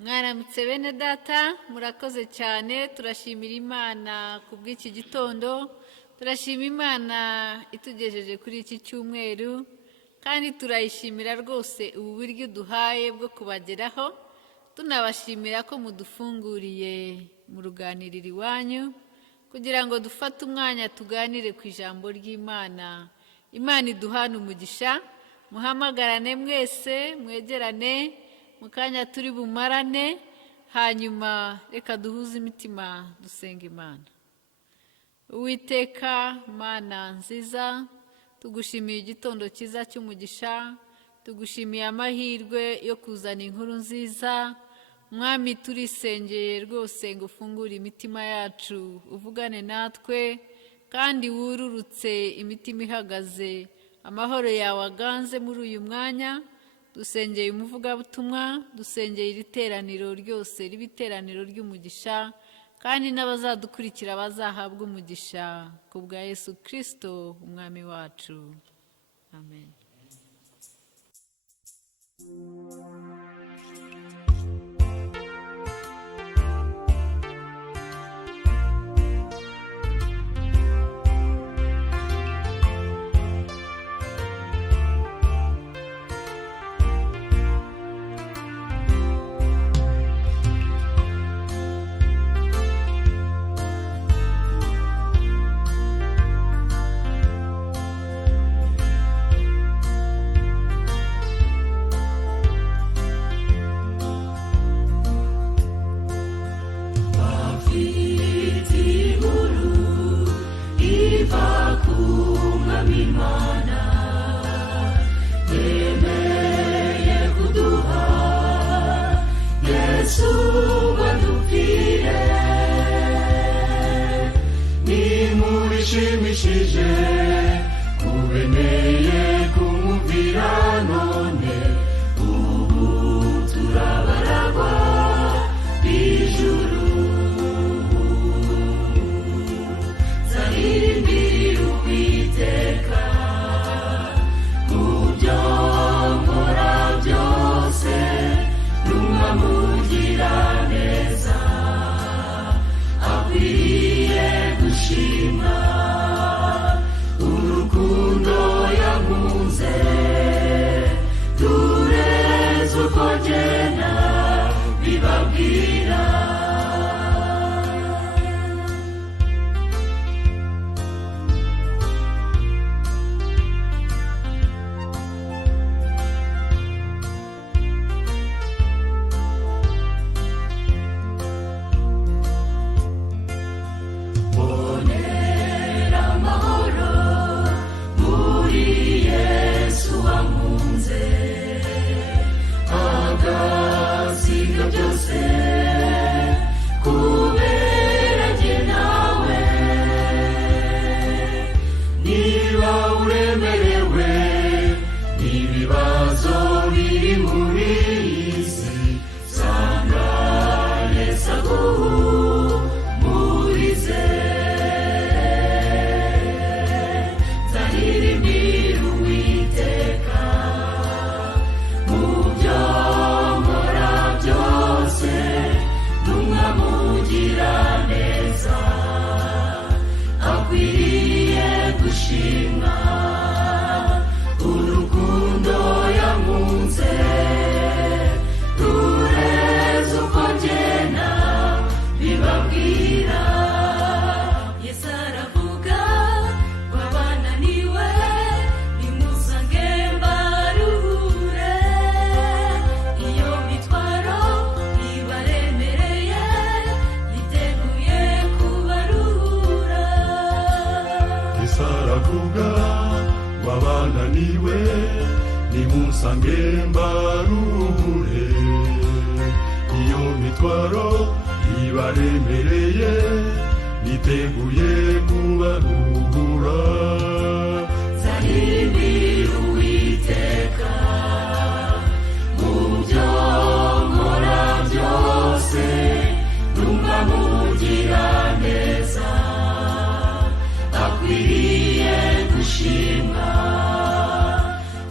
Mwaramutse bene data, murakoze cyane. Turashimira Imana ku bw'iki gitondo, turashima Imana itugejeje kuri iki cyumweru, kandi turayishimira rwose ubu buryo duhaye bwo kubageraho. Tunabashimira ko mudufunguriye mu ruganiriro iwanyu kugira ngo dufate umwanya tuganire ku ijambo ry'Imana. Imana iduhane umugisha, muhamagarane mwese, mwegerane mu kanya turi bumarane, hanyuma reka duhuze imitima dusenga Imana. Uwiteka Mana nziza, tugushimiye igitondo cyiza cy'umugisha, tugushimiye amahirwe yo kuzana inkuru nziza. Mwami, turisengeye rwose ngo ufungure imitima yacu, uvugane natwe kandi wururutse imitima ihagaze. Amahoro yawe aganze muri uyu mwanya. Dusengeye umuvugabutumwa, dusengeye iri teraniro ryose ribe iteraniro ry'umugisha, kandi n'abazadukurikira bazahabwa umugisha ku bwa Yesu Kristo umwami wacu. Amen.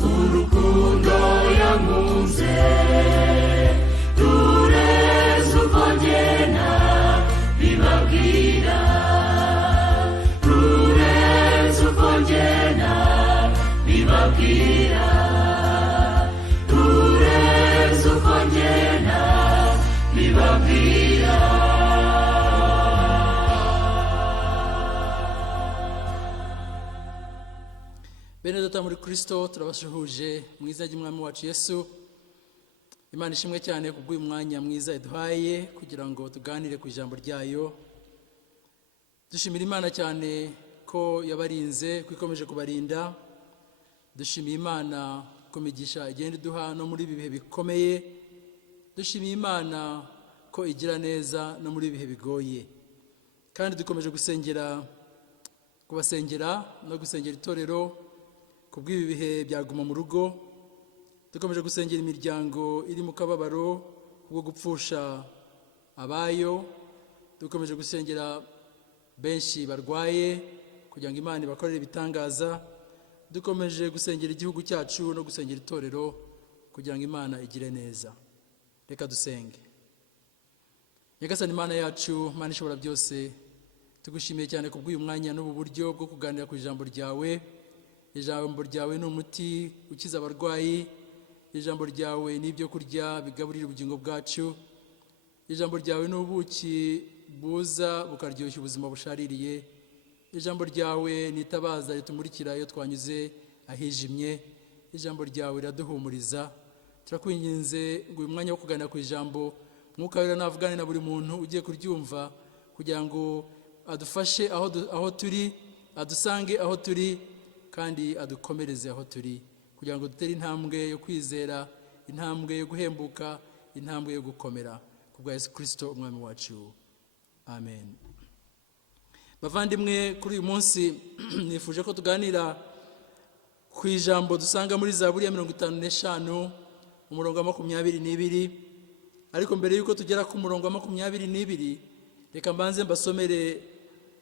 Urukundo yankunze, dure data muri Kristo turabashuhuje mu izina ry'umwami wacu Yesu. Imana ishimwe cyane kubw'uyu mwanya mwiza iduhaye kugira ngo tuganire ku ijambo ryayo. Dushimira Imana cyane ko yabarinze, ko ikomeje kubarinda. Dushimiye Imana ko imigisha igenda iduha no muri ibi bihe bikomeye. Dushimiye Imana ko igira neza no muri ibihe bigoye. Kandi dukomeje kubasengera no gusengera itorero kubw'ibi bihe byaguma mu rugo. Dukomeje gusengera imiryango iri mu kababaro bwo gupfusha abayo. Dukomeje gusengera benshi barwaye kugira ngo Imana ibakorere ibitangaza. Dukomeje gusengera igihugu cyacu no gusengera itorero kugira ngo Imana igire neza. Reka dusenge. Nyagasani Imana yacu, Imana ishobora byose, tugushimiye cyane kubw'uyu mwanya n'ubu buryo bwo kuganira ku ijambo ryawe. Ijambo ryawe ni umuti ukiza abarwayi. Ijambo ryawe ni ibyo kurya bigaburira ubugingo bwacu. Ijambo ryawe ni ubuki buza bukaryoshya ubuzima bushaririye. Ijambo ryawe ni itabaza ritumurikira iyo twanyuze ahijimye. Ijambo ryawe riraduhumuriza. Turakwinginze ngo uyu mwanya wo kuganira ku ijambo, Mwuka Wera navugane na buri muntu ugiye kuryumva kugira ngo adufashe aho turi, adusange aho turi, kandi adukomereze aho turi, kugira ngo dutere intambwe yo kwizera, intambwe yo guhembuka, intambwe yo gukomera kubwa Yesu Kristo umwami wacu. Amen. Bavandimwe, kuri uyu munsi nifuje ko tuganira ku ijambo dusanga muri Zaburi ya 55 umurongo wa 22. Ariko mbere yuko tugera ku murongo wa 22, reka mbanze mbasomere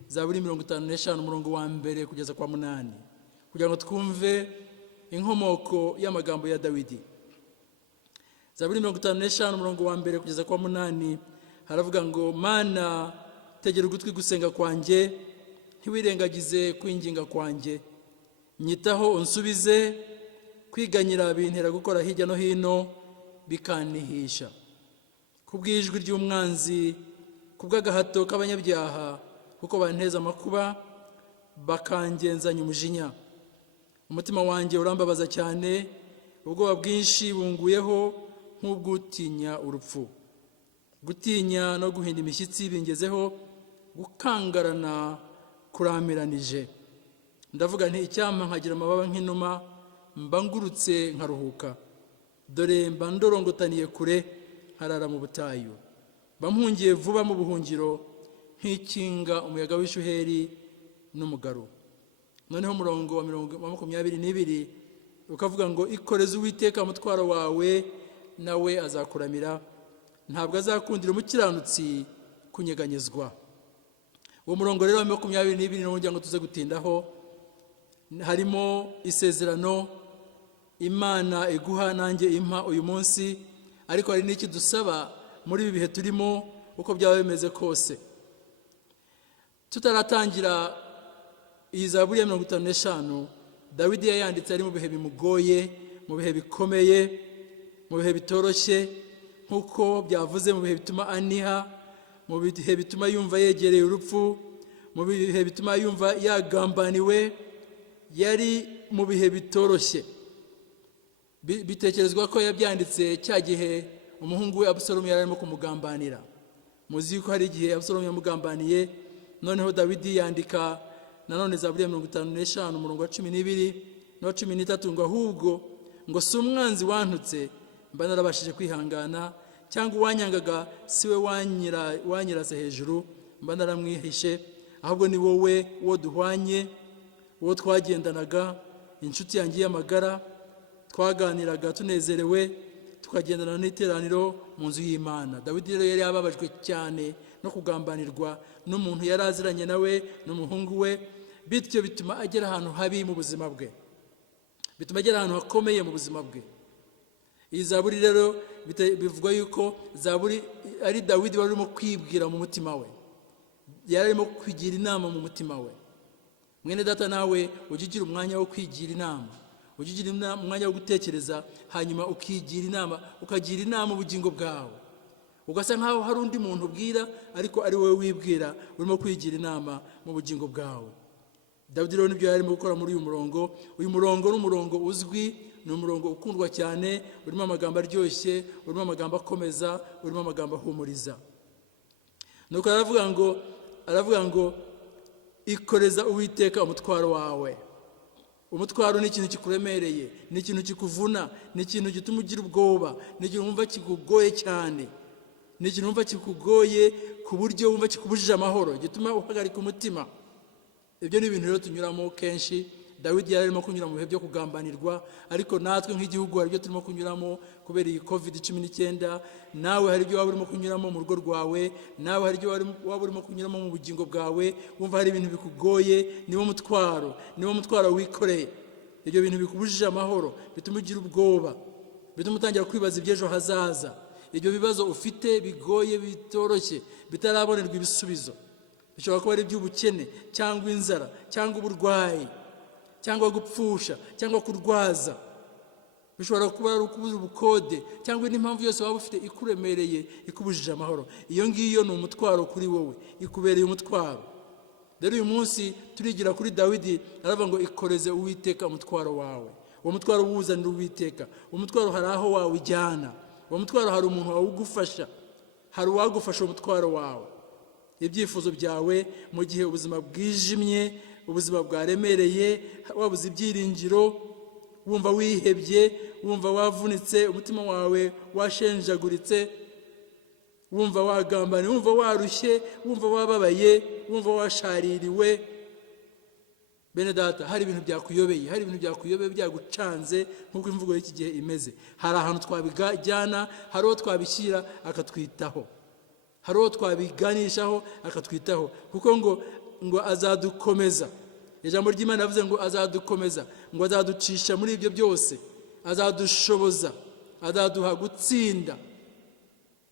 Zaburi 55 umurongo wa 1 kugeza kwa 8 kugira ngo twumve inkomoko y'amagambo ya Dawidi. Zaburi 55 umurongo wa 1 kugeza kwa 8 haravuga ngo: Mana, tegera ugutwi gusenga kwanjye, ntiwirengagize kwinginga kwanjye. Nyitaho unsubize, kwiganyira bintera gukora hirya no hino bikannihisha. Kubw'ijwi ry'umwanzi, kubw'agahato k'abanyabyaha, kuko banteza amakuba bakangenzanya umujinya. Umutima wanjye urambabaza cyane, ubwoba bwinshi bunguyeho nk'ubw'utinya urupfu. Gutinya no guhinda imishyitsi bingezeho, gukangarana kuramiranije. Ndavuga nti icyampa nkagira amababa nk'inuma, mba ngurutse nkaruhuka. Dore mba ndorongotaniye kure, nkarara mu butayu. Mba mpungiye vuba mu buhungiro, nk'ikinga umuyaga w'ishuheri n'umugaru. Noneho umurongo wa 22 ukavuga ngo: Ikoreze Uwiteka umutwaro wawe, nawe azakuramira. Ntabwo azakundira umukiranutsi kunyeganyezwa. Uwo murongo rero wa 22 n'ugira ngo tuze gutindaho, harimo isezerano Imana iguha nanjye impa uyu munsi, ariko hari n'iki dusaba muri ibi bihe turimo uko byaba bimeze kose. Tutaratangira iyi Zaburi ya 55, Dawidi yayanditse ari mu bihe bimugoye, mu bihe bikomeye, mu bihe bitoroshye, nk'uko byavuze, mu bihe bituma aniha, mu bihe bituma yumva yegereye urupfu, mu bihe bituma yumva yagambaniwe. Yari mu bihe bitoroshye. Bitekerezwa ko yabyanditse cya gihe umuhungu we Abusalomu yari arimo kumugambanira. Muzi ko hari igihe Abusalomu yamugambaniye. Noneho Dawidi yandika nanone Zaburi ya 55 umurongo wa 12 no 13 ngo: ahubwo ngo si umwanzi wantutse, mba narabashije kwihangana, cyangwa uwanyangaga siwe wanyirase hejuru, mba naramwihishe. Ahubwo ni wowe, uwo duhwanye, uwo twagendanaga, inshuti yanjye y'amagara, twaganiraga tunezerewe, tukagendana n'iteraniro mu nzu y'Imana. Dawidi rero yari ababajwe cyane no kugambanirwa n'umuntu yari aziranye nawe n'umuhungu we, bityo bituma agera ahantu habi mu buzima bwe, bituma agera ahantu hakomeye mu buzima bwe. Iyi Zaburi rero bivugwa yuko Zaburi ari Dawidi wari urimo kwibwira mu mutima we, yari arimo kwigira inama mu mutima we. Mwene data, nawe ujye ugira umwanya wo kwigira inama, ujye ugira umwanya wo gutekereza, hanyuma ukigira inama, ukagira inama ubugingo bwawe. Ugasa nkaho hari undi muntu ubwira, ariko ari wowe wibwira, urimo kwigira inama mu bugingo bwawe. Dawidi rero nibyo yarimo gukora muri uyu murongo. Uyu murongo ni umurongo uzwi, ni umurongo ukundwa cyane, urimo amagambo aryoshye, urimo amagambo akomeza, urimo amagambo ahumuriza. Nuko aravuga ngo ikoreza Uwiteka umutwaro wawe. Umutwaro ni ikintu kikuremereye, ni ikintu kikuvuna, ni ikintu gituma ugira ubwoba, ni ikintu wumva kikugoye cyane, ni ikintu wumva kikugoye ku buryo wumva kikubujije amahoro, gituma uhagarika umutima. Ibyo ni ibintu rero tunyuramo kenshi. Dawidi yari arimo kunyura mu bihe byo kugambanirwa, ariko natwe nk'igihugu hari ibyo turimo kunyuramo kubera iyi COVID-19. Nawe hari ibyo waba urimo kunyuramo mu rugo rwawe, nawe hari ibyo waba urimo kunyuramo mu bugingo bwawe, wumva hari ibintu bikugoye. Niwo mutwaro wikoreye. Ibyo bintu bikubujije amahoro, bituma ugira ubwoba, bituma utangira kwibaza iby'ejo hazaza. Ibyo bibazo ufite bigoye, bitoroshye, bitarabonerwa ibisubizo, bishobora kuba ari iby'ubukene cyangwa inzara cyangwa uburwayi cyangwa gupfusha cyangwa kurwaza. Bishobora kuba ari ukubura ubukode cyangwa indi mpamvu yose waba ufite ikuremereye, ikubujije amahoro. Iyo ngiyo ni umutwaro kuri wowe, ikubereye umutwaro. Rero uyu munsi turigira kuri Dawidi, aravuga ngo ikoreze Uwiteka umutwaro wawe. Uwo mutwaro uwuzanira Uwiteka. Uwo mutwaro hari aho wawujyana, uwo mutwaro hari umuntu wawugufasha, hari uwagufasha umutwaro wawe. Ibyifuzo byawe mu gihe ubuzima bwijimye, ubuzima bwaremereye, wabuze ibyiringiro, wumva wihebye, wumva wavunitse, umutima wawe washenjaguritse, wumva wagambaniwe, wumva warushye, wumva wababaye, wumva washaririwe. Bene data, hari ibintu byakuyobeye, byagucanze nk'uko imvugo y'iki gihe imeze. Hari ahantu twabijyana, hari uwo twabishyira akatwitaho, hari uwo twabiganishaho akatwitaho, kuko ngo azadukomeza. Ijambo ry'Imana yavuze ngo azadukomeza, ngo azaducisha muri ibyo byose, azadushoboza, azaduha gutsinda,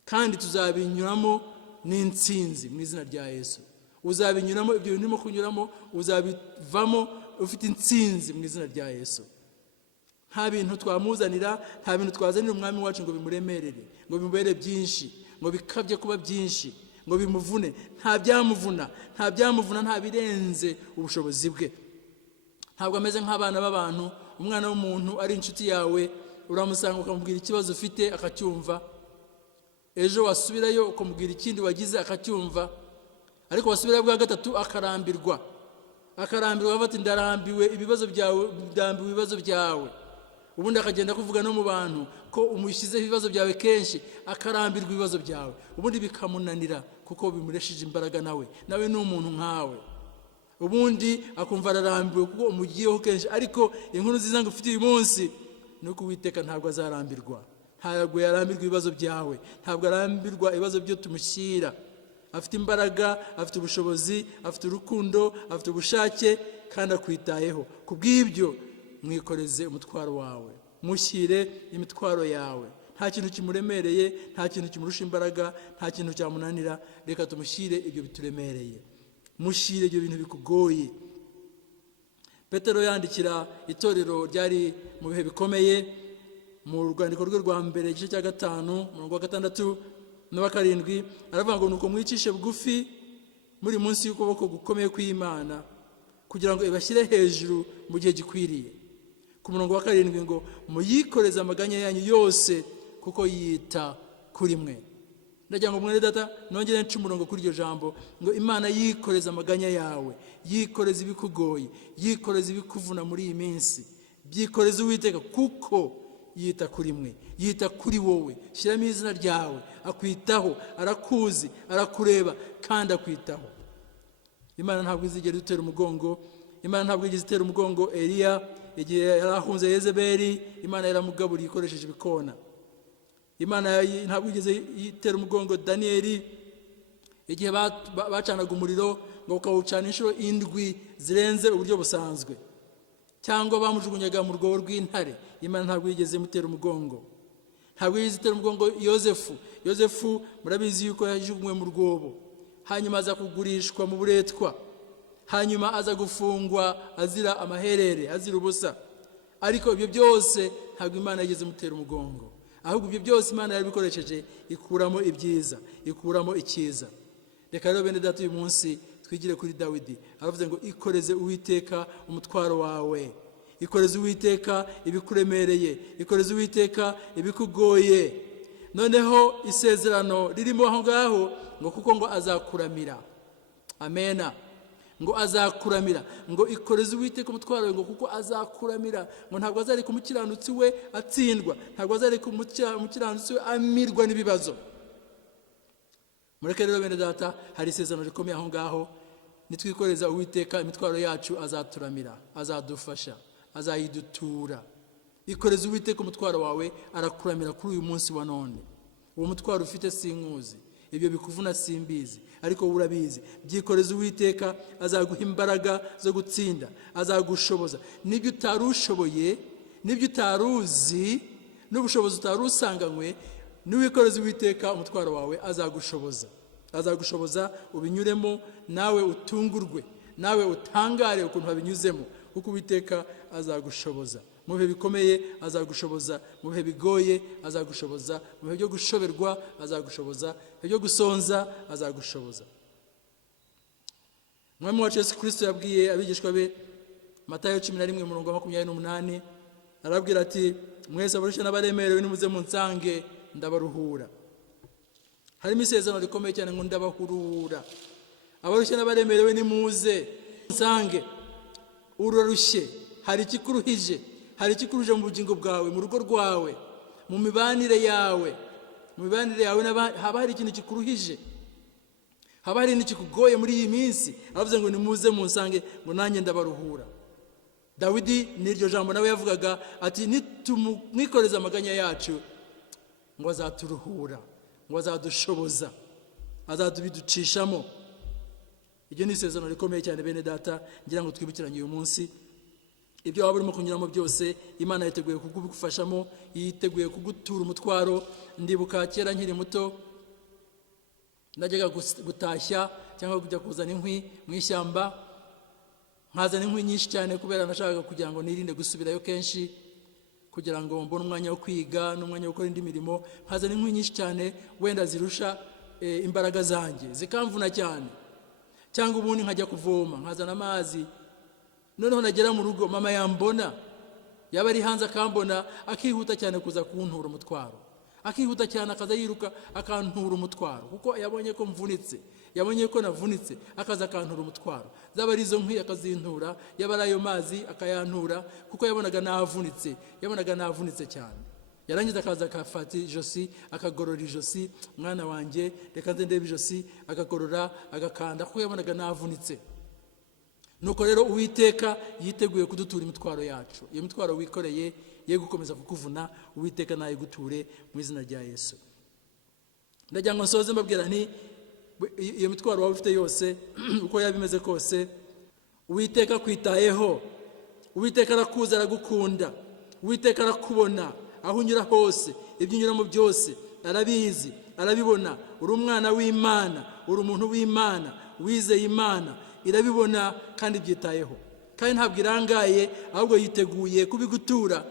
kandi tuzabinyuramo n'intsinzi mu izina rya Yesu. Uzabinyuramo, ibyo bintu urimo kunyuramo uzabivamo ufite intsinzi mu izina rya Yesu. Nta bintu twamuzanira, nta bintu twazanira umwami wacu ngo bimuremerere, ngo bimubere byinshi, ngo bikabye kuba byinshi, ngo bimuvune. Nta byamuvuna, nta birenze ubushobozi bwe. Ntabwo ameze nk'abana b'abantu. Umwana w'umuntu ari inshuti yawe, uramusanga ukamubwira ikibazo ufite akacyumva, ejo wasubirayo ukamubwira ikindi wagize akacyumva, ariko wasubira bwa gatatu akarambirwa, ati ndarambiwe ibibazo byawe. Ubundi akagenda kuvuga no mu bantu ko umushyizeho ibibazo byawe kenshi, akarambirwa ibibazo byawe, ubundi bikamunanira kuko bimuresheje imbaraga. Nawe ni umuntu nkawe, ubundi akumva ararambiwe kuko umugiyeho kenshi. Ariko inkuru nziza ngo ufite uyu munsi ni uko Uwiteka ntabwo azarambirwa, ntabwo yarambirwa ibibazo byawe, ntabwo arambirwa ibibazo byo tumushyira. Afite imbaraga, afite ubushobozi, afite urukundo, afite ubushake, kandi akwitayeho. Kubw'ibyo mwikoreze umutwaro wawe, mushyire imitwaro yawe. Nta kintu kimuremereye, nta kintu kimurusha imbaraga, nta kintu cyamunanira. Reka tumushyire ibyo bituremereye, mushyire ibyo bintu bikugoye. Petero yandikira itorero ryari mu bihe bikomeye, mu rwandiko rwe rwa mbere igice cya 5 umurongo wa 6 n'uwa 7, aravuga ngo nuko mwicishe bugufi muri munsi y'ukuboko gukomeye kw'Imana, kugira ngo ibashyire hejuru mu gihe gikwiriye. Ku murongo wa 7 ngo muyikoreze amaganya yanyu yose kuko yita kuri mwe. Ndagira ngo mwene data nongere nce umurongo kuri iryo jambo, ngo Imana yikoreze amaganya yawe, yikoreze ibikugoye, yikoreze ibikuvuna muri iyi minsi. Byikoreze Uwiteka kuko yita kuri mwe, yita kuri wowe. Shyiramo izina ryawe, akwitaho, arakuzi, arakureba kandi akwitaho. Imana ntabwo izigera itera umugongo. Imana ntabwo igeze itera umugongo Eliya igihe yarahunze Yezebeli. Imana yaramugaburiye ikoresheje ibikona. Imana ntabwo igeze itera umugongo Daniyeli igihe bacanaga umuriro ngo ukawucana inshuro 7 zirenze uburyo busanzwe, cyangwa bamujugunyaga mu rwobo rw'intare. Imana ntabwo yigeze imutera umugongo. Ntabwo yigeze itera umugongo Yozefu murabizi yuko yajugunywe mu rwobo, hanyuma aza kugurishwa mu buretwa, hanyuma aza gufungwa azira amaherere, azira ubusa. Ariko ibyo byose ntabwo Imana yigeze imutera umugongo, ahubwo ibyo byose Imana yarabikoresheje ikuramo ibyiza, ikuramo icyiza. Reka rero bene data uyu munsi twigire kuri Dawidi. Aravuze ngo ikoreze Uwiteka umutwaro wawe, ikoreze Uwiteka ibikuremereye, ikoreze Uwiteka ibikugoye. Noneho isezerano ririmo aho ngaho ngo kuko ngo azakuramira. Amena. Ngo azakuramira, ngo ikoreze Uwiteka umutwaro wawe, ngo kuko azakuramira. Ngo ntabwo azareka umukiranutsi we atsindwa, ntabwo azareka umukiranutsi we amirwa n'ibibazo. Mureke rero bene data, hari isezerano rikomeye aho ngaho. Nitwikoreza Uwiteka imitwaro yacu, azaturamira, azadufasha, azayidutura. Ikoreze Uwiteka umutwaro wawe, arakuramira kuri uyu munsi wa none. Uwo mutwaro ufite sinkuzi, ibyo bikuvuna simbizi, ariko urabizi. Byikoreze Uwiteka, azaguha imbaraga zo gutsinda, azagushoboza n'ibyo utarushoboye, n'ibyo utaruzi, n'ubushobozi utarusanganywe. Niwikoreze Uwiteka umutwaro wawe, azagushoboza, azagushoboza ubinyuremo, nawe utungurwe, nawe utangare ukuntu babinyuzemo, kuko Uwiteka azagushoboza. Mu bihe bikomeye azagushoboza, mu bihe bigoye azagushoboza, mu bihe byo gushoberwa azagushoboza, mu bihe byo gusonza azagushoboza. Umwami wacu Yesu Kristo yabwiye abigishwa be, Matayo 11:28, arabwira ati, mwese abarushye n'abaremerewe nimuze munsange ndabaruhura. Harimo isezerano rikomeye cyane ngo ndabahuruhura. Abarushye n'abaremerewe nimuze munsange. Urarushye, hari ikikuruhije, hari ikikuruje mu bugingo bwawe, mu rugo rwawe, mu mibanire yawe, haba hari ikintu kikuruhije, haba hari ikintu kikugoye muri iyi minsi. Aravuze ngo nimuze munsange, ngo nanjye ndabaruhura. Dawidi n'iryo jambo nawe yavugaga ati, nitumwikoreza amaganya yacu, ngo azaturuhura, ngo azadushoboza, azaducishamo. Iryo ni isezerano rikomeye cyane bene data, ngira ngo twibukiranye uyu munsi. Ibyo waba urimo kunyuramo byose, Imana yiteguye kugufashamo, yiteguye kugutura umutwaro. Ndibuka kera nkiri muto, najyaga gutashya cyangwa kujya kuzana inkwi mu ishyamba, nkazana inkwi nyinshi cyane kubera nashakaga kugira ngo nirinde gusubirayo kenshi, kugira ngo mbone umwanya wo kwiga n'umwanya wo gukora indi mirimo. Nkazana inkwi nyinshi cyane, wenda zirusha imbaraga zanjye, zikamvuna cyane. Cyangwa ubundi nkajya kuvoma, nkazana amazi. Noneho nagera mu rugo, mama yambona, yaba ari hanze akambona, akihuta cyane kuza kuntura umutwaro, akihuta cyane akaza yiruka akantura umutwaro, kuko yabonye ko mvunitse, yabonye ko navunitse, akaza akantura umutwaro. Zaba ari izo nkwi akazintura, yaba ari ayo mazi akayantura, kuko yabonaga navunitse cyane. Yarangiza akaza akafata ijosi, akagorora ijosi, mwana wanjye reka nze ndebe ijosi, akagorora agakanda, kuko yabonaga navunitse. Nuko rero Uwiteka yiteguye kudutura imitwaro yacu. Iyo mitwaro wikoreye ye gukomeza kukuvuna, Uwiteka nayiguture mu izina rya Yesu. Ndagira ngo nsoze mbabwira nti, iyo mitwaro waba ufite yose, uko yabimeze kose, Uwiteka kwitayeho, Uwiteka arakuza, aragukunda, Uwiteka arakubona aho unyura hose, ibyo unyuramo byose arabizi, arabibona. Uri umwana w'Imana, uri umuntu w'Imana, wizeye Imana, irabibona kandi byitayeho, kandi ntabwo irangaye, ahubwo yiteguye kubigutura.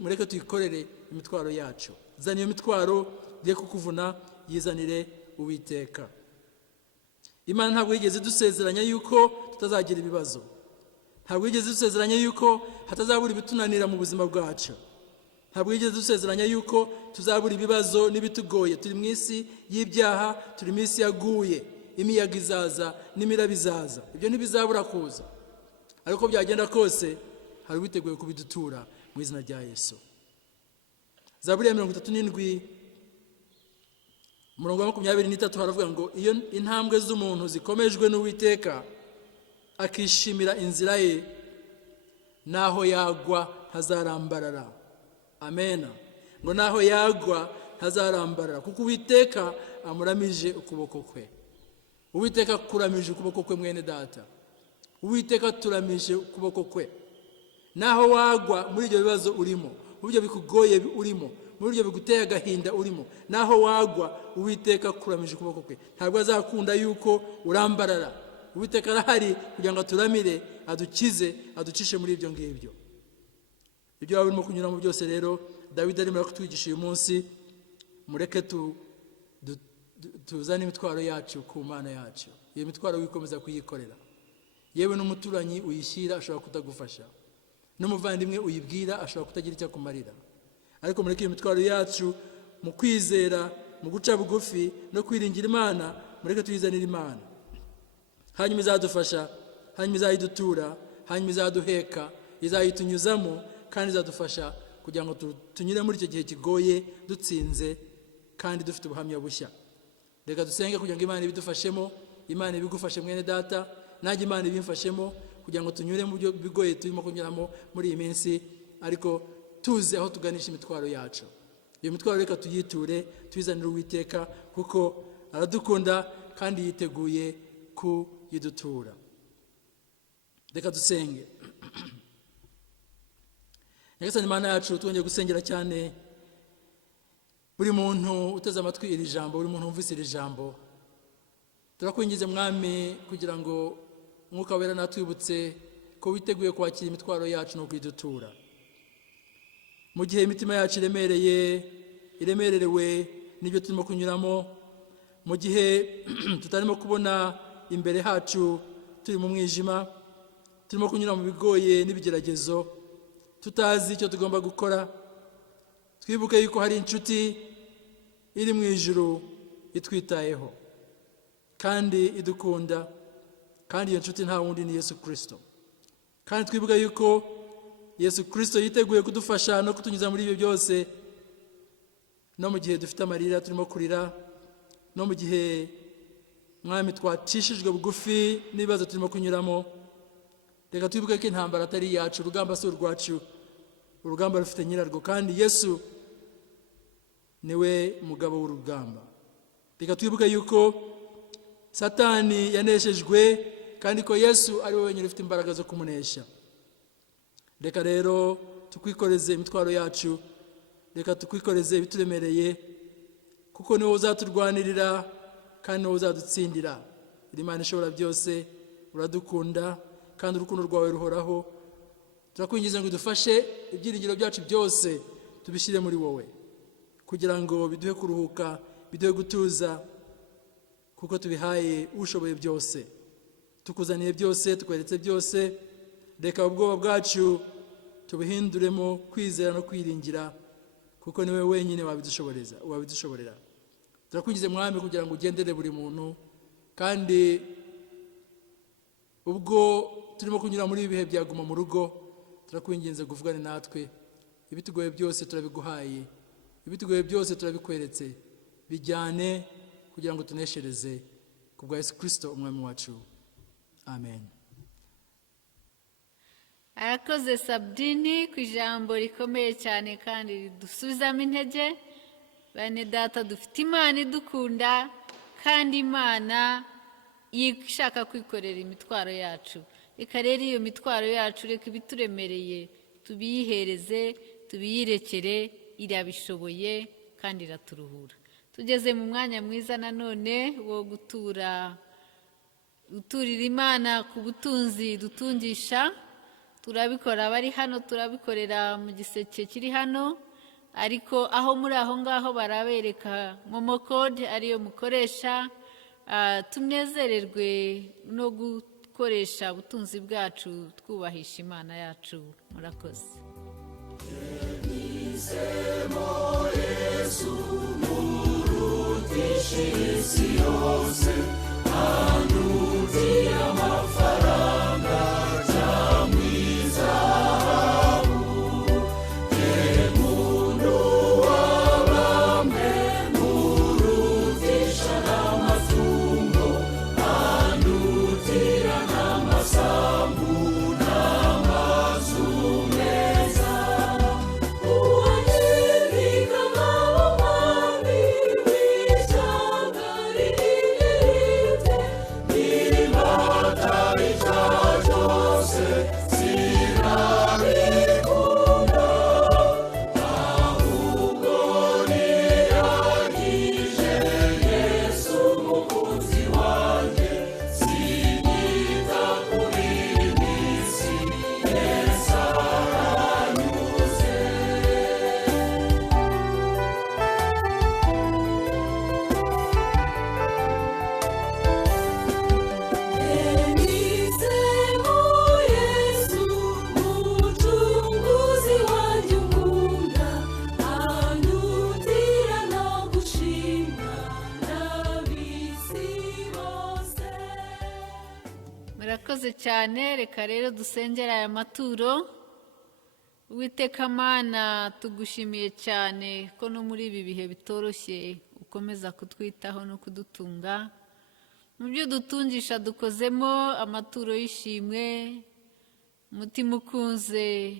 Mureke tuyikorere imitwaro yacu. Zana iyo mitwaro ye kukuvuna, yizanire Uwiteka. Imana ntabwo yigeze dusezeranya yuko tutazagira ibibazo, ntabwo yigeze dusezeranya yuko hatazabura ibitunanira mu buzima bwacu, ntabwo yigeze dusezeranya yuko tuzabura ibibazo n'ibitugoye. Turi mu isi y'ibyaha, turi mu isi yaguye, imiyaga izaza n'imiraba izaza, ibyo ntibizabura kuza. Ariko byagenda kose, hari Uwiteguye kubidutura mu izina rya Yesu. Zaburi ya 37 umurongo wa 23 haravuga ngo, iyo intambwe z'umuntu zikomejwe n'Uwiteka, akishimira inzira ye, naho yagwa ntazarambarara. Amena. Ngo naho yagwa ntazarambarara, kuko Uwiteka amuramije ukuboko kwe. Uwiteka kuramije ukuboko kwe mwene data, Uwiteka turamije ukuboko kwe. Naho wagwa muri ibyo bibazo urimo, muri ibyo bikugoye urimo, muri ibyo biguteye agahinda urimo, naho wagwa, Uwiteka kuramije ukuboko kwe. Ntabwo azakunda yuko urambarara. Uwiteka arahari kugira ngo aturamire, adukize, aducishe muri ibyo ngibyo. Ibyo waba urimo kunyura mu byose rero, Dawidi arimo kutwigisha uyu munsi, mureke tuzane imitwaro yacu ku Mana yacu. Iyo mitwaro wikomeza kuyikorera, yewe n'umuturanyi uyishyira ashobora kutagufasha, n'umuvandimwe uyibwira ashobora kutagira icyo akumarira. Ariko mureke iyo mitwaro yacu mu kwizera, mu guca bugufi no kwiringira Imana, mureke tuyizanire Imana. Hanyuma izadufasha, hanyuma izayidutura, hanyuma izaduheka, izayitunyuzamo, kandi izadufasha kugira ngo tunyure muri icyo gihe kigoye dutsinze kandi dufite ubuhamya bushya. Reka dusenge kugira ngo Imana ibidufashemo, Imana ibigufashe mwene data, nanjye Imana ibimfashemo, kugira ngo tunyure mu byo bigoye turimo kunyuramo muri iyi minsi, ariko tuzi aho tuganisha imitwaro yacu. Iyo mitwaro reka tuyiture, tuyizanire Uwiteka, kuko aradukunda kandi yiteguye kuyidutura. Reka dusenge. Nyagasani Imana yacu, twongeye gusengera cyane buri muntu uteze amatwi iri jambo, buri muntu wumvise iri jambo. Turakwingize Mwami kugira ngo Mwuka Wera natwibutse ko witeguye kwakira imitwaro yacu no kwidutura. Mu gihe imitima yacu iremerewe n'ibyo turimo kunyuramo, mu gihe tutarimo kubona imbere hacu, turi mu mwijima, turimo kunyura mu bigoye n'ibigeragezo, tutazi icyo tugomba gukora, twibuke yuko hari inshuti iri mu ijuru itwitayeho kandi idukunda, kandi iyo nshuti nta wundi ni Yesu Kristo. Kandi twibuke yuko Yesu Kristo yiteguye kudufasha no kutunyuza muri ibyo byose, no mu gihe dufite amarira turimo kurira, no mu gihe Mwami twacishijwe bugufi n'ibibazo turimo kunyuramo. Reka twibuke ko intambara atari iyacu, urugamba si urwacu, urugamba rufite nyirarwo, kandi Yesu niwe mugabo w'urugamba. Reka twibuke yuko Satani yaneshejwe, kandi ko Yesu ari we wenyine ufite imbaraga zo kumunesha. Reka rero tukwikoreze imitwaro yacu, reka tukwikoreze ibituremereye, kuko niwe uzaturwanirira kandi niwe uzadutsindira. Imana ishobora byose, uradukunda kandi urukundo rwawe ruhoraho. Turakwingiza ngo udufashe ibyiringiro byacu byose tubishyire muri wowe, kugira ngo biduhe kuruhuka, biduhe gutuza, kuko tubihaye ushoboye byose. Tukuzaniye byose, tukweretse byose. Reka ubwoba bwacu tubihinduremo kwizera no kwiringira, kuko niwe wenyine wabidushoborera. Turakwingize Mwami kugira ngo ugendere buri muntu, kandi ubwo turimo kunyura muri ibi bihe byaguma mu rugo, turakwinginze kuvugana natwe. Ibitugoye byose turabiguhaye, ibitugoye byose turabikweretse, bijyane kugira ngo tuneshereze kubwa Yesu Kristo umwami wacu. Amen. Arakoze Sabdini ku ijambo rikomeye cyane kandi ridusubizamo intege. Bene data, dufite Imana idukunda, kandi Imana ishaka kwikorera imitwaro yacu. Reka rero iyo mitwaro yacu, reka ibituremereye tubiyihereze, tubiyirekere, irabishoboye kandi iraturuhura. Tugeze mu mwanya mwiza nanone wo guturira Imana ku butunzi dutungisha. Turabikora abari hano, turabikorera mu giseke kiri hano, ariko aho muri aho ngaho barabereka momo code ariyo mukoresha. Tunezererwe no gukoresha ubutunzi bwacu twubahisha Imana yacu. Murakoze. Yesu murutisha isi yose, anuti amafaranga cyangwa izahabu, y'umuntu wabambwe murutisha n'amatungo, anutira n'amasambu n'amazu meza. Uwanyereka nk'abamwami w'ishyanga rinini rite, murakoze cyane. Reka rero dusengera aya maturo. Uwiteka Mana, tugushimiye cyane ko no muri ibi bihe bitoroshye ukomeza kutwitaho no kudutunga. Mu byo dutungisha dukozemo amaturo y'ishimwe, umutima ukunze,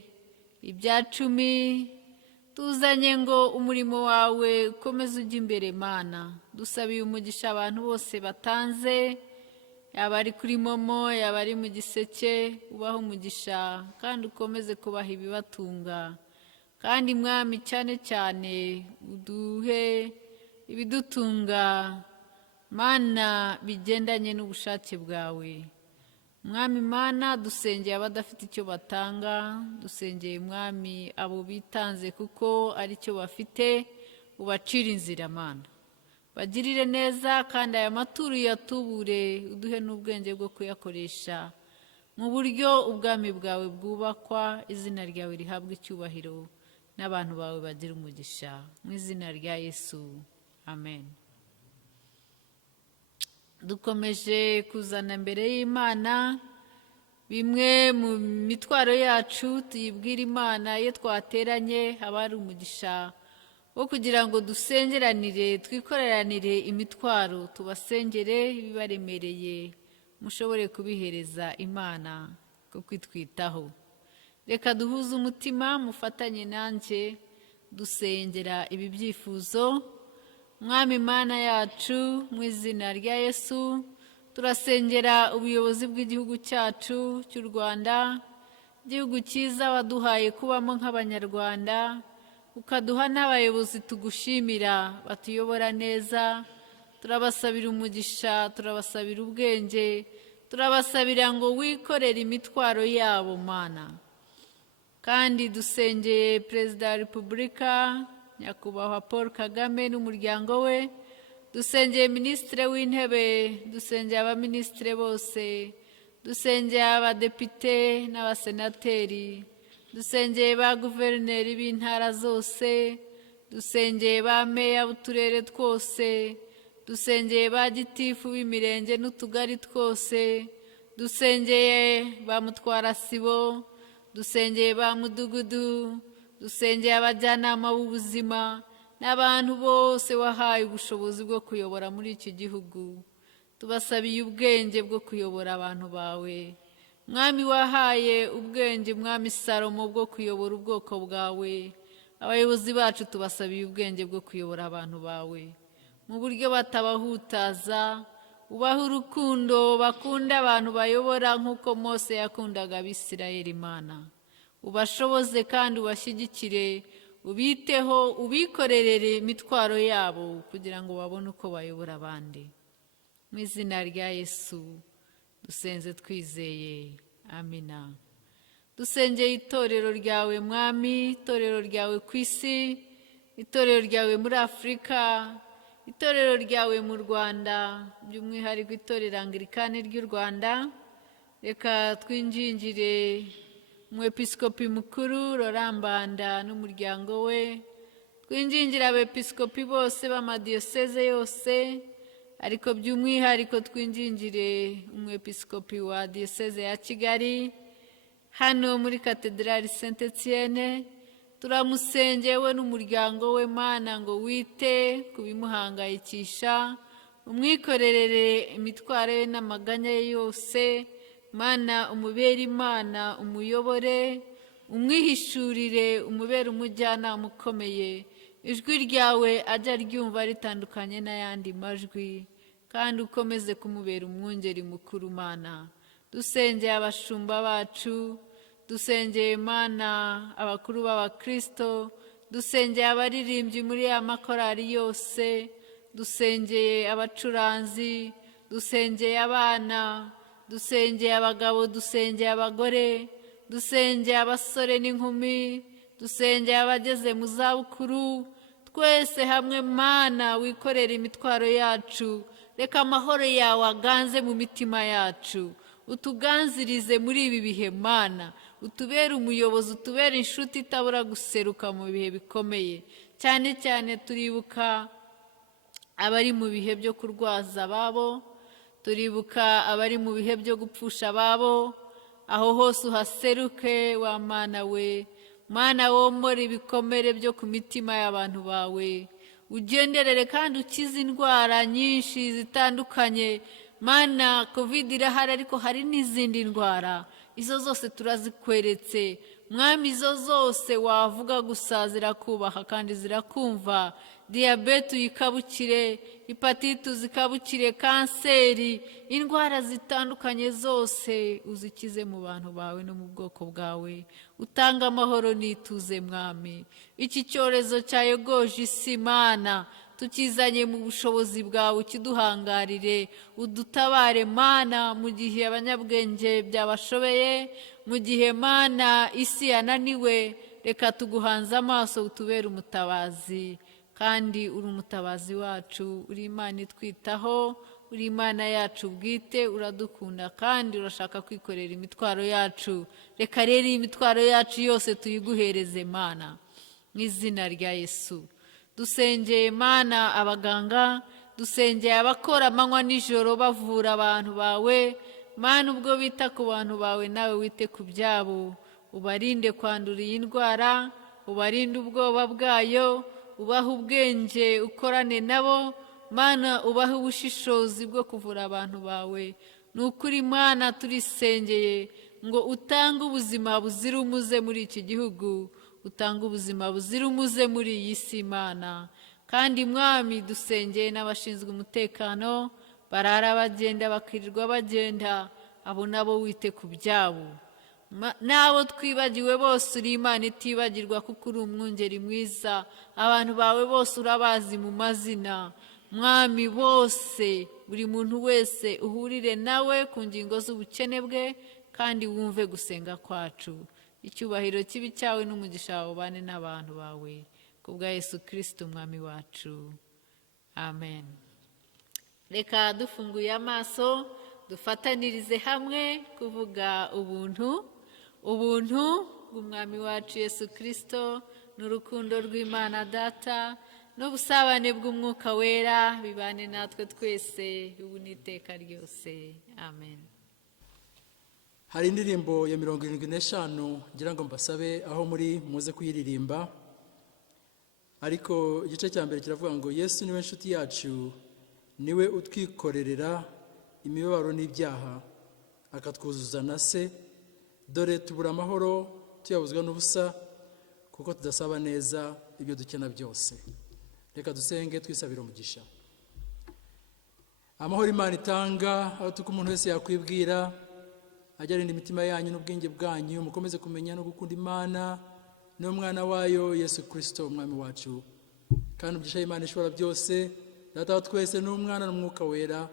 ibya 10, tuzanye ngo umurimo wawe ukomeze ujya imbere Mana. Dusabiye umugisha abantu bose batanze, yaba ari kuri momo, yaba ari mu giseke, ubaho umugisha kandi ukomeze kubaha ibibatunga. Kandi Mwami, cyane cyane uduhe ibidutunga Mana bigendanye n'ubushake bwawe. Mwami Mana, dusengeye abadafite icyo batanga, dusengeye Mwami abo bitanze kuko ari cyo bafite, ubacira inzira Mana. Bagirire neza kandi aya maturo yatubure, uduhe n'ubwenge bwo kuyakoresha mu buryo ubwami bwawe bwubakwa, izina ryawe rihabwa icyubahiro n'abantu bawe bagira umugisha. Mu izina rya Yesu, amen. Dukomeje kuzana mbere y'Imana bimwe mu mitwaro yacu, tuyibwira Imana. Iyo twateranye haba hari umugisha wo kugira ngo dusengeranire, twikoreranire imitwaro, tubasengere ibibaremereye, mushobore kubihereza Imana kuko itwitaho. Reka duhuze umutima, mufatanye nanjye dusengera ibi byifuzo. Mwami Mana yacu, mu izina rya Yesu, turasengera ubuyobozi bw'igihugu cyacu cy'u Rwanda, igihugu cyiza waduhaye kubamo nk'Abanyarwanda, ukaduha n'abayobozi tugushimira batuyobora neza. Turabasabira umugisha, turabasabira ubwenge, turabasabira ngo wikorere imitwaro yabo Mana. Kandi dusengeye Perezida wa Repubulika Nyakubahwa Paul Kagame n'umuryango we, dusengeye Minisitiri w'Intebe, dusengeye abaminisitiri bose, dusengeye abadepite n'abasenateri, dusengeye ba guverineri b'intara zose, dusengeye ba meya b'uturere twose, dusengeye ba gitifu b'imirenge n'utugari twose, dusengeye ba mutwarasibo, dusengeye ba mudugudu, dusengeye abajyanama b'ubuzima n'abantu bose wahaye ubushobozi bwo kuyobora muri iki gihugu. Tubasabiye ubwenge bwo kuyobora abantu bawe. Mwami, wahaye ubwenge Mwami Salomo bwo kuyobora ubwoko bwawe. Abayobozi bacu tubasabiye ubwenge bwo kuyobora abantu bawe mu buryo batabahutaza. Ubaha urukundo, bakunda abantu bayobora nk'uko Mose yakundaga Abisirayeli Mana. Ubashoboze kandi ubashyigikire, ubiteho, ubikorerere imitwaro yabo kugira ngo babone uko bayobora abandi. Mu izina rya Yesu dusenze twizeye, amina. Dusengeye itorero ryawe Mwami, itorero ryawe ku isi, itorero ryawe muri Afurika, itorero ryawe mu Rwanda, by'umwihariko itorero Anglikani ry'u Rwanda. Reka twinjingire umwepiskopi mukuru Rorambanda n'umuryango we, twinjingire abepiskopi bose b'amadiyoseze yose, ariko by'umwihariko twinjingire umwepiskopi wa diyoseze ya Kigali hano muri Katedrali Saint Etienne. Turamusengeye we n'umuryango we Mana ngo wite ku bimuhangayikisha, umwikorerere imitwaro ye n'amaganya ye yose. Mana, umubere Imana, umuyobore, umwihishurire, umubere umujyanama ukomeye. Ijwi ryawe ajya ryumva ritandukanye n'ayandi majwi, kandi ukomeze kumubera umwungeri mukuru Mana. Dusengeye abashumba bacu, dusengeye Mana abakuru b'Abakristo, dusengeye abaririmbyi muri ya makorari yose, dusengeye abacuranzi, dusengeye abana, dusengeye abagabo, dusengeye abagore, dusengeye abasore n'inkumi, dusengeye abageze mu zabukuru. Twese hamwe Mana wikorere imitwaro yacu. Reka amahoro yawe aganze mu mitima yacu, utuganzirize muri ibi bihe Mana. Utubere umuyobozi, utubere inshuti itabura guseruka mu bihe bikomeye. Cyane cyane turibuka abari mu bihe byo kurwaza ababo, turibuka abari mu bihe byo gupfusha ababo, aho hose uhaseruke wa Mana we, Mana womora ibikomere byo ku mitima y'abantu bawe, ugenderere kandi ukize indwara nyinshi zitandukanye. Mana, covid irahari ariko hari n'izindi ndwara, izo zose turazikweretse Mwami. Izo zose wavuga gusa zirakubaha kandi zirakumva. Diyabete uyikabukire, hepatite uzikabukire, kanseri, indwara zitandukanye zose uzikize mu bantu bawe no mu bwoko bwawe. Utanga amahoro n'ituze Mwami. Iki cyorezo cyayogoje isi Mana, tukizanye mu bushobozi bwawe, ukiduhangarire, udutabare Mana, mu gihe abanyabwenge byabashobeye, mu gihe Mana isi yananiwe, reka tuguhanze amaso utubere umutabazi. Kandi uri umutabazi wacu, uri Imana itwitaho, uri Imana yacu bwite, uradukunda kandi urashaka kwikorera imitwaro yacu. Reka rero iyi mitwaro yacu yose tuyiguhereze Mana, mu izina rya Yesu. Dusengeye Mana abaganga, dusengeye abakora amanywa nijoro bavura abantu bawe. Mana, ubwo bita ku bantu bawe, nawe wite ku byabo, ubarinde kwandura iyi ndwara, ubarinde ubwoba bwayo, ubaha ubwenge ukorane nabo. Mana, ubaha ubushishozi bwo kuvura abantu bawe. Ni ukuri Mana, turisengeye ngo utange ubuzima buzira umuze muri iki gihugu, utange ubuzima buzira umuze muri iyi si Mana. Kandi Mwami, dusengeye n'abashinzwe umutekano, barara bagenda bakirirwa bagenda, abo nabo wite ku byabo. N'abo twibagiwe bose uri Imana itibagirwa, kuko uri umwungeri mwiza. Abantu bawe bose urabazi mu mazina Mwami. Bose, buri muntu wese uhurire nawe ku ngingo z'ubukene bwe, kandi wumve gusenga kwacu. Icyubahiro kibi cyawe n'umugisha wawe ubane n'abantu bawe, kubwa Yesu Kristo Umwami wacu, amen. Reka dufunguye amaso dufatanirize hamwe kuvuga ubuntu. Ubuntu bw'Umwami wacu Yesu Kristo n'urukundo rw'Imana Data n'ubusabane bw'Umwuka Wera bibane natwe twese ubu n'iteka ryose, amen. Hari indirimbo ya 75 ngira ngo mbasabe aho muri muze kuyiririmba, ariko igice cya mbere kiravuga ngo Yesu niwe nshuti yacu, niwe utwikorerera imibabaro n'ibyaha, akatwuzuza na se. Dore tubura amahoro tuyabuzwa n'ubusa, kuko tudasaba neza ibyo dukena byose. Reka dusenge twisabira umugisha. Amahoro Imana itanga, aho tuko umuntu wese yakwibwira, ajarinda imitima yanyu n'ubwenge bwanyu, mukomeze kumenya no gukunda Imana n'umwana wayo Yesu Kristo Umwami wacu. Kandi umugisha Imana ishobora byose, Data wa twese n'Umwana n'Umwuka Wera,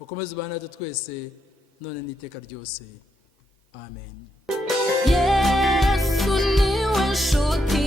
ukomeze ubane natwe twese none n'iteka ryose, amen. Yesu niwe nshuti